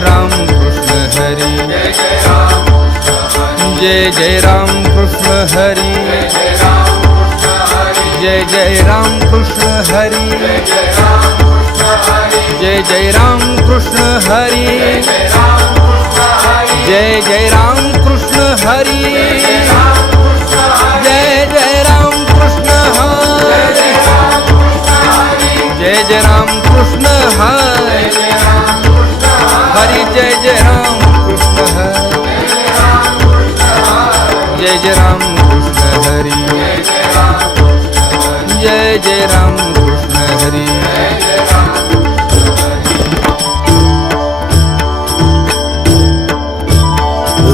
राम कृष्ण हरी, जय जय राम कृष्ण हरी, जय जय राम कृष्ण हरी, जय जय राम कृष्ण हरी, जय जय राम कृष्ण हरी, जय जय राम कृष्ण हरी, जय जय राम कृष्ण हरी, हरि जय जय राम कृष्ण हरी, जय जय राम कृष्ण हरी, जय जय राम कृष्ण हरी।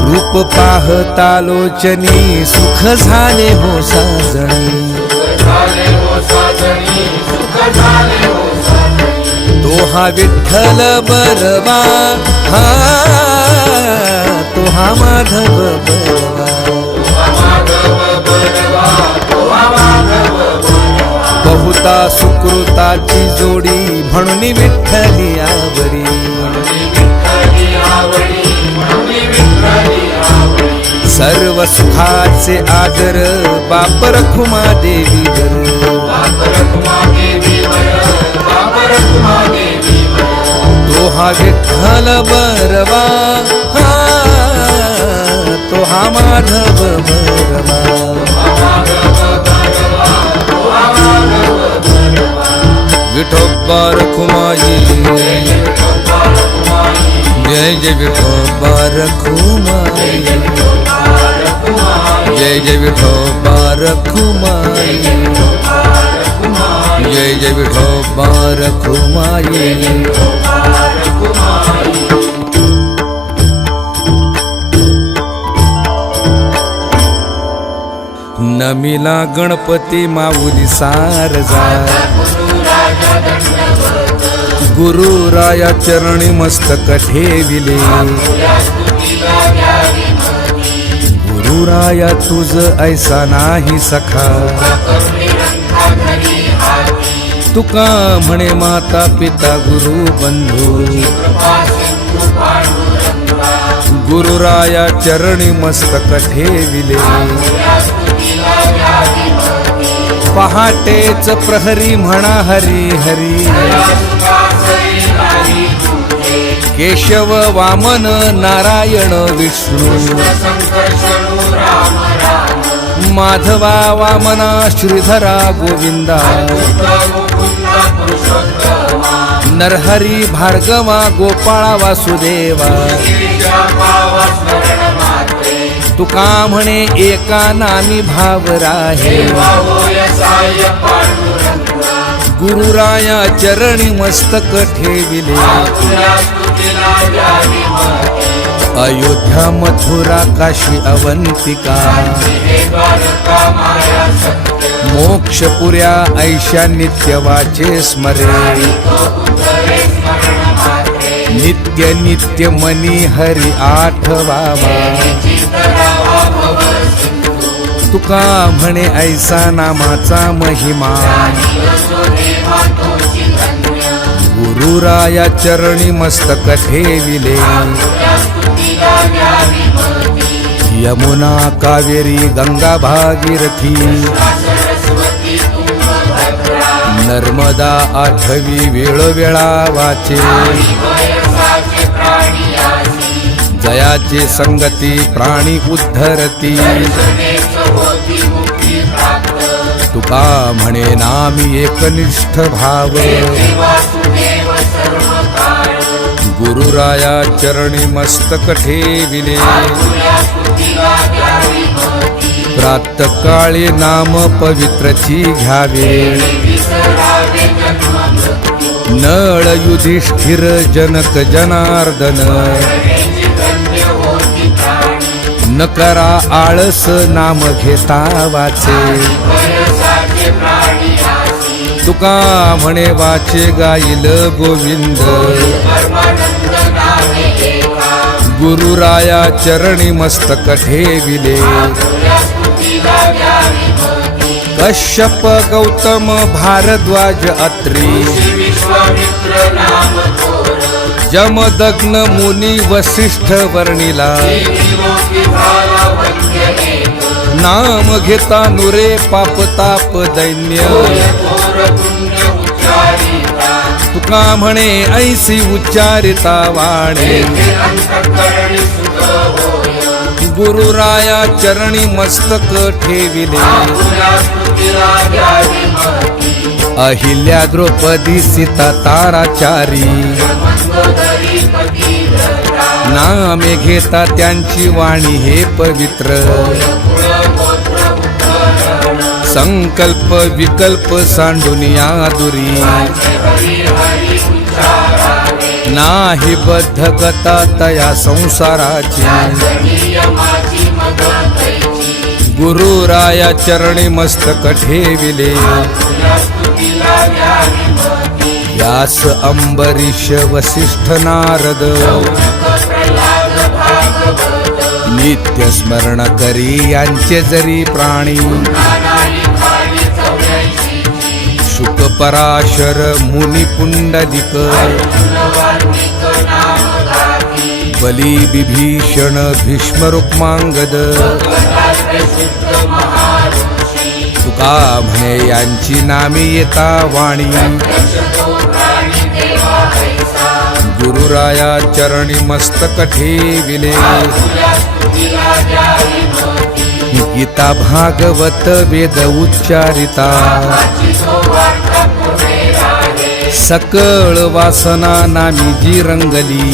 रूप पाहता लोचनी सुख झाले हो साजणी, तो हा विठ्ठल बरवा, हा तो हा माधव बरवा, बहुता सुकृताची जोडी म्हणून विठ्ठली आवडी, सर्व सुखाचे आदर बाप रखुमा देवीवर, तो हा विठ्ठल बरवा, हा तो हा माधव बरवा, विठोबा रखुमाई, जय जय विठोबा रखुमाई, जय जय विठोबा रखुमाई, जय जय विठोबा रखुमाई। नमिला गणपती माऊली सारजा, गुरुराया चरणी मस्तक ठेविले, गुरुराया तुझ ऐसा नाही सखा, तुका म्हणे माता पिता गुरु बंधू, गुरुराया चरणी मस्तक ठेविले, पहाटेच प्रहरी म्हणा हरी हरी, केशव वामन नारायण विष्णू, माधवा वामना श्रीधरा गोविंदा, नरहरी भार्गवा गोपाळा वासुदेवा, तुका म्हणे एका नामी भाव राहे, गुरुराया चरणी मस्तक ठेविले, अयोध्या मथुरा काशी अवंतिका, मोक्षपुऱ्या ऐशा नित्य वाचे स्मरे, नित्य नित्य मनी हरी आठवावा, तुका म्हणे ऐसा नामाचा महिमा, गुरुराया चरणी मस्तक ठेविले, यमुना कावेरी गंगा भागीरथी, नर्मदा आठवी वेळोवेळा वाचे, जयाचे संगती प्राणी उद्धरती, तुका म्हणे नामी एकनिष्ठ भाव, गुरुराया चरणी मस्तक ठेविले, प्रातःकाळी नाम पवित्रची घ्यावे, नळ युधिष्ठिर जनक जनार्दन, न करा आळस नाम घेता वाचे, तुका म्हणे वाचे गाईल गोविंद, गुरुराया चरणी मस्तक ठेविले, कश्यप गौतम भारद्वाज अत्री, जमदग्न मुनी वसिष्ठ वर्णिला नाम घेता नुरे पाप ताप दैन्य तुका म्हणे ऐसी उच्चारिता वाणी गुरुराया चरणी मस्तक ठेविले अहिल्या द्रौपदी सीता ताराचारी नामे घेता त्यांची वाणी हे पवित्र संकल्प विकल्प सांडून या दुरी नाही बद्धकता तया संसाराची गुरुराया चरणी मस्तक ठेविले व्यास अंबरीश वसिष्ठ नारद नित्य स्मरण करी यांचे जरी प्राणी शुक पराशर मुनी पुंडलिक बली विभीषण भीष्म रुक्मांगद तुका म्हणे यांची नामे येता वाणी गुरुराया चरणी मस्तक ठेविले गीता भागवत वेद उच्चारिता सकळ वासना नामी जी रंगली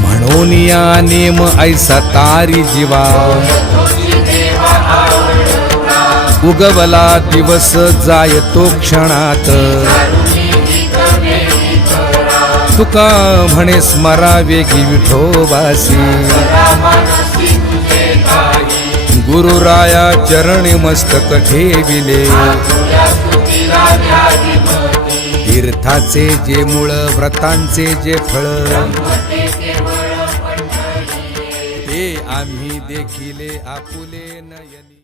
म्हणून या नेम ऐसा तारी जीवा उगवला दिवस जायतो क्षणात तुका म्हणे स्मरावे की विठोबासी गुरुराया चरणी मस्तक ठेविले तीर्थाचे जे मूळ व्रतांचे जे फळ ते आम्ही देखिले आपुले नयनी